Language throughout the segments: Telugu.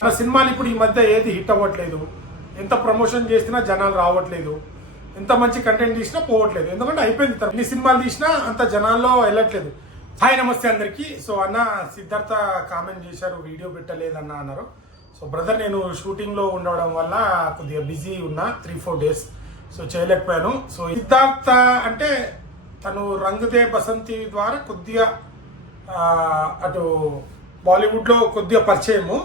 మన సినిమాలు ఇప్పుడు ఈ మధ్య ఏది హిట్ అవ్వట్లేదు, ఎంత ప్రమోషన్ చేసినా జనాలు రావట్లేదు, ఎంత మంచి కంటెంట్ తీసినా పోవట్లేదు. ఎందుకంటే అయిపోయింది, ఎన్ని సినిమాలు తీసినా అంత జనాల్లో వెళ్ళట్లేదు. హాయ్ నమస్తే అందరికీ. సో అన్న సిద్ధార్థ కామెంట్ చేశారు, వీడియో పెట్టలేదన్న అన్నారు. సో బ్రదర్, నేను షూటింగ్లో ఉండడం వల్ల కొద్దిగా బిజీ ఉన్నా 3-4 డేస్, సో చేయలేకపోయాను. సో సిద్ధార్థ అంటే తను రంగ్ దే బసంతి ద్వారా కొద్దిగా అటు బాలీవుడ్లో కొద్దిగా పరిచయము,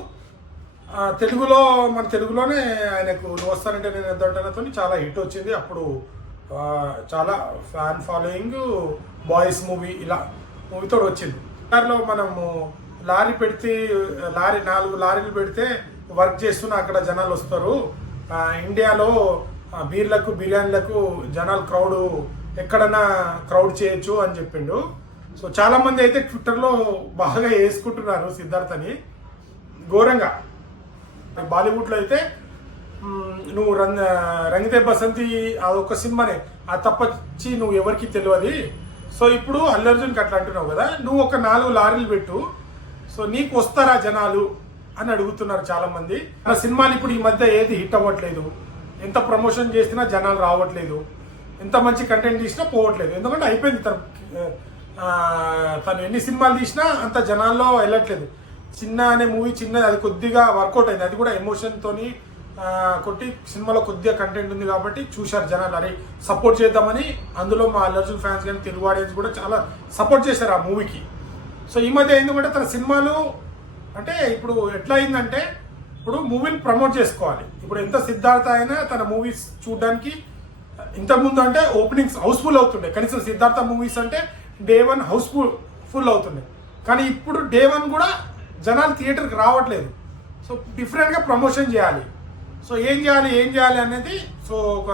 తెలుగులో మన తెలుగులోనే ఆయనకు నువ్వు వస్తానంటే నేను ఎద్దంటనతో చాలా హిట్ వచ్చింది. అప్పుడు చాలా ఫ్యాన్ ఫాలోయింగ్, బాయ్స్ మూవీ ఇలా మూవీతో వచ్చింది. దానిలో మనము లారీ పెడితే 4 లారీలు పెడితే వర్క్ చేస్తున్న అక్కడ జనాలు వస్తారు, ఇండియాలో బీర్లకు బిర్యానీలకు జనాలు క్రౌడ్ ఎక్కడన్నా క్రౌడ్ చేయొచ్చు అని చెప్పిండు. సో చాలా మంది అయితే ట్విట్టర్లో బాగా వేసుకుంటున్నారు సిద్ధార్థని ఘోరంగా. బాలీవుడ్లో అయితే నువ్వు రంగితే బసంతి అదొక సినిమానే, అది తప్పచ్చి నువ్వు ఎవరికి తెలియదు. సో ఇప్పుడు అల్లు అర్జున్కి అట్లా అంటున్నావు కదా, నువ్వు ఒక 4 లారీలు పెట్టు, సో నీకు వస్తారా జనాలు అని అడుగుతున్నారు చాలా మంది. మన సినిమాలు ఇప్పుడు ఈ మధ్య ఏది హిట్ అవ్వట్లేదు, ఎంత ప్రమోషన్ చేసినా జనాలు రావట్లేదు, ఎంత మంచి కంటెంట్ తీసినా పోవట్లేదు. ఎందుకంటే అయిపోయింది, తను ఎన్ని సినిమాలు తీసినా అంత జనాల్లో వెళ్ళట్లేదు. చిన్న అనే మూవీ చిన్నది, అది కొద్దిగా వర్కౌట్ అయింది, అది కూడా ఎమోషన్తోని కొట్టి సినిమాలో కొద్దిగా కంటెంట్ ఉంది కాబట్టి చూశారు జనాలు, అరే సపోర్ట్ చేద్దామని. అందులో మా అల్లు అర్జున్ ఫ్యాన్స్ కానీ తెలుగు ఆడియన్స్ కూడా చాలా సపోర్ట్ చేశారు ఆ మూవీకి. సో ఈ మధ్య ఎందుకంటే తన సినిమాలు అంటే ఇప్పుడు ఎట్లా అయిందంటే, ఇప్పుడు మూవీని ప్రమోట్ చేసుకోవాలి. ఇప్పుడు ఎంత సిద్ధార్థ అయినా తన మూవీస్ చూడడానికి ఇంతకుముందు అంటే ఓపెనింగ్స్ హౌస్ఫుల్ అవుతుండే, కనీసం సిద్ధార్థ మూవీస్ అంటే డే 1 హౌస్ఫుల్ అవుతుండే. కానీ ఇప్పుడు డే 1 కూడా జనాలు థియేటర్కి రావట్లేదు. సో డిఫరెంట్గా ప్రమోషన్ చేయాలి. సో ఏం చేయాలి అనేది, సో ఒక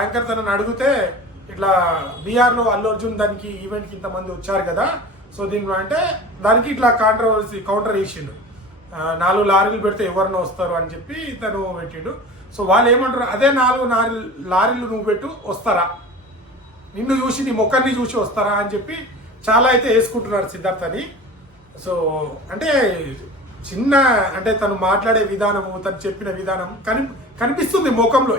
యాంకర్ తనని అడిగితే ఇట్లా బీఆర్లో అల్లు అర్జున్ దానికి ఈవెంట్కి ఇంతమంది వచ్చారు కదా, సో దీంట్లో అంటే దానికి ఇట్లా కౌంటర్ వేసిండు, 4 లారీలు పెడితే ఎవరినో వస్తారు అని చెప్పి తను పెట్టిండు. సో వాళ్ళు ఏమంటారు, అదే 4 లారీలు నువ్వు పెట్టు వస్తారా, నిన్ను చూసి నీ ముఖాన్ని చూసి వస్తారా అని చెప్పి చాలా అయితే వేసుకుంటున్నారు సిద్ధార్థని. సో అంటే చిన్న అంటే తను మాట్లాడే విధానము, తను చెప్పిన విధానం కనిపిస్తుంది ముఖంలో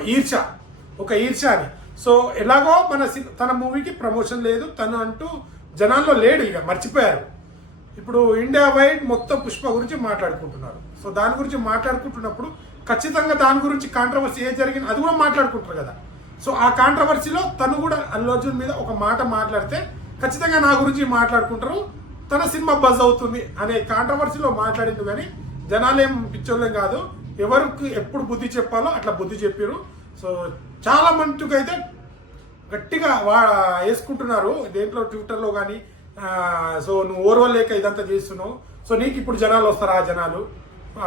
ఒక ఈర్ష అని. సో ఎలాగో తన మూవీకి ప్రమోషన్ లేదు, తను అంటూ జనాల్లో లేడు, ఇక మర్చిపోయారు. ఇప్పుడు ఇండియా వైడ్ మొత్తం పుష్ప గురించి మాట్లాడుకుంటున్నారు. సో దాని గురించి మాట్లాడుకుంటున్నప్పుడు ఖచ్చితంగా దాని గురించి కాంట్రవర్సీ ఏది జరిగింది అది కూడా మాట్లాడుకుంటారు కదా. సో ఆ కాంట్రవర్సీలో తను కూడా అల్లు అర్జున్ మీద ఒక మాట మాట్లాడితే ఖచ్చితంగా నా గురించి మాట్లాడుకుంటారు, తన సినిమా బజ్ అవుతుంది అనే కాంట్రవర్సీలో మాట్లాడింది. కానీ జనాలేం పిచ్చోళ్ళేం కాదు, ఎవరికి ఎప్పుడు బుద్ధి చెప్పాలో అట్లా బుద్ధి చెప్పారు. సో చాలా మందికి అయితే గట్టిగా వేసుకుంటున్నారు దేంట్లో, ట్విట్టర్లో కానీ. సో నువ్వు ఓర్వలేక ఇదంతా చేస్తున్నావు, సో నీకు ఇప్పుడు జనాలు వస్తారు. ఆ జనాలు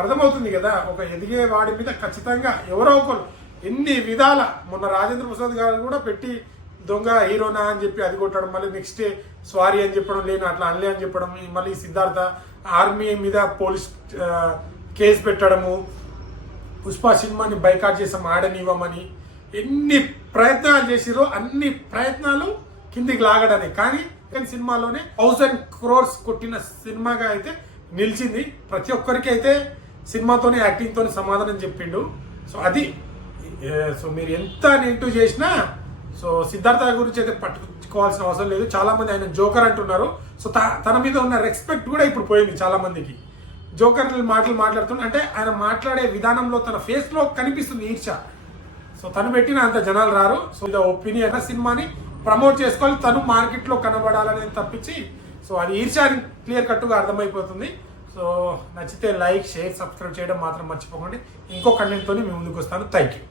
అర్థమవుతుంది కదా, ఒక ఎదిగే వాడి మీద ఖచ్చితంగా ఎవరో ఒకరు ఎన్ని విధాల. మొన్న రాజేంద్ర ప్రసాద్ గారు కూడా పెట్టి దొంగ హీరోనా అని చెప్పి అది కొట్టడం, మళ్ళీ నెక్స్ట్ డే సారీ అని చెప్పడం, లేను అట్లా అనలే అని చెప్పడం, మళ్ళీ సిద్ధార్థ ఆర్మీ మీద పోలీస్ కేసు పెట్టడము, పుష్ప సినిమాని బైకాట్ చేసాం ఆడనివ్వమని ఎన్ని ప్రయత్నాలు చేసిరో అన్ని ప్రయత్నాలు కిందికి లాగడనే. కానీ సినిమాలోనే 1000 crores కొట్టిన సినిమాగా అయితే నిలిచింది. ప్రతి ఒక్కరికి అయితే సినిమాతోనే యాక్టింగ్తోనే సమాధానం చెప్పిండు. సో అది సో మీరు ఎంత నెగిటివ్ చేసినా సో సిద్ధార్థ గురించి అయితే పట్టుకోవాల్సిన అవసరం లేదు. చాలా మంది ఆయన జోకర్ అంటున్నారు. సో తన మీద ఉన్న రెస్పెక్ట్ కూడా ఇప్పుడు పోయింది చాలా మందికి. జోకర్ మాటలు మాట్లాడుతున్నా అంటే ఆయన మాట్లాడే విధానంలో తన ఫేస్ లో కనిపిస్తుంది ఈర్ష. సో తను పెట్టిన అంత జనాలు రారు. సో ఇది ఒపీనియన్, సినిమాని ప్రమోట్ చేసుకోవాలి, తను మార్కెట్లో కనబడాలని తప్పించి సో అది ఈర్ష అని క్లియర్ కట్టుగా అర్థమైపోతుంది. సో నచ్చితే లైక్, షేర్, సబ్స్క్రైబ్ చేయడం మాత్రం మర్చిపోకండి. ఇంకో కంటెంట్తో మీ ముందుకు వస్తాను. Thank you.